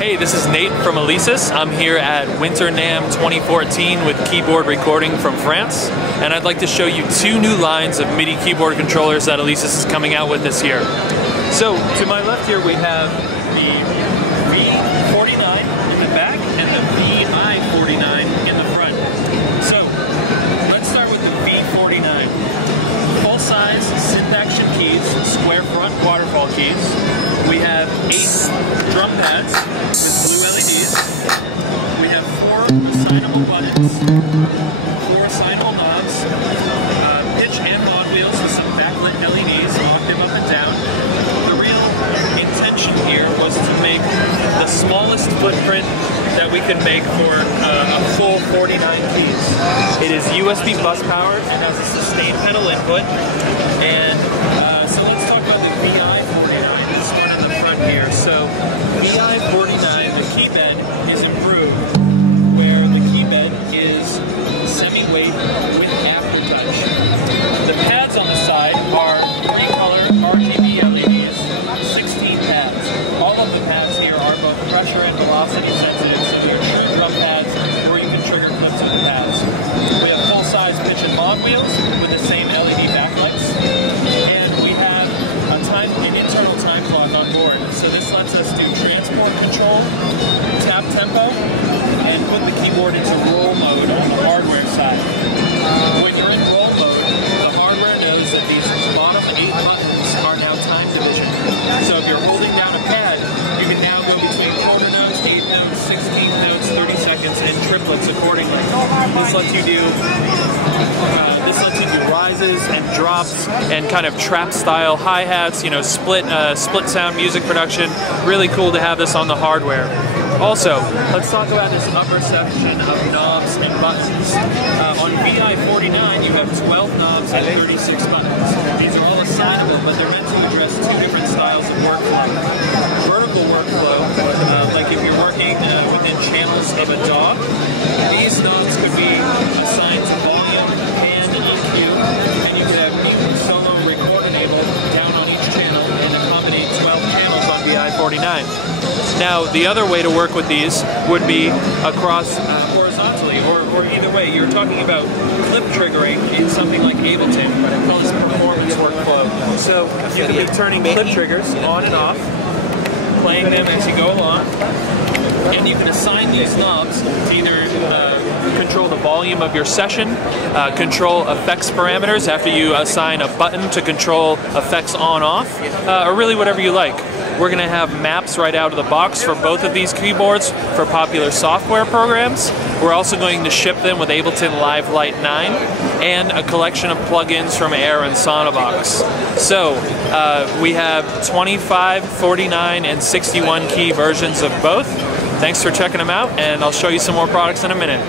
Hey, this is Nate from Alesis. I'm here at Winter NAMM 2014 with keyboard recording from France, and I'd like to show you two new lines of MIDI keyboard controllers that Alesis is coming out with this year. So, to my left here we have the V49 in the back and the VI49 in the front. So, let's start with the V49. Full-size synth action keys, square front waterfall keys. We have 8 drum pads with blue LEDs. We have 4 assignable buttons, 4 assignable knobs, pitch and mod wheels with some backlit LEDs, octave up and down. The real intention here was to make the smallest footprint that we can make for a full 49 keys. It is USB bus powered and has a sustain pedal input. And so let's talk about the VI49. This one in the front here. So VI49, the key bed is improved, where the key bed is semi-weight with aftertouch. The pads on the side are 3-color RGB LEDs, 16 pads. All of the pads here are both pressure and velocity sensitive, so your true drum pads, or you can trigger clips with the pads. We have full-size pitch and mod wheels with the same LED backlights, and we have an internal time clock on board. So this lets us do transport control, tap tempo, and put the keyboard into roll mode on the hardware side. When you're in roll mode, the hardware knows that these bottom 8 buttons are now time division. So if you're holding down a pad, you can now go between quarter notes, 8 notes, 16 notes, 30 seconds, and triplets accordingly. This lets you do rises and drops and kind of trap style hi-hats, you know, split sound music production. Really cool to have this on the hardware. Also, let's talk about this upper section of knobs and buttons. On VI49, you have 12 knobs and 36 buttons. These are all assignable, but they're meant to address 2 different styles of workflow. Vertical workflow, like if you're working within channels of a DAW, these knobs could be assigned to volume and EQ, and you could have mute, solo, record enabled down on each channel and accommodate 12 channels on VI49. Now, the other way to work with these would be across horizontally, or either way. You're talking about clip triggering in something like Ableton, but I call this performance workflow. So you can be turning clip triggers on and off, playing them as you go along, and you can assign these knobs to either control the volume of your session, control effects parameters after you assign a button to control effects on-off, or really whatever you like. We're going to have maps right out of the box for both of these keyboards for popular software programs. We're also going to ship them with Ableton Live Lite 9 and a collection of plugins from Air and Sonobox. So we have 25, 49, and 61 key versions of both. Thanks for checking them out, and I'll show you some more products in a minute.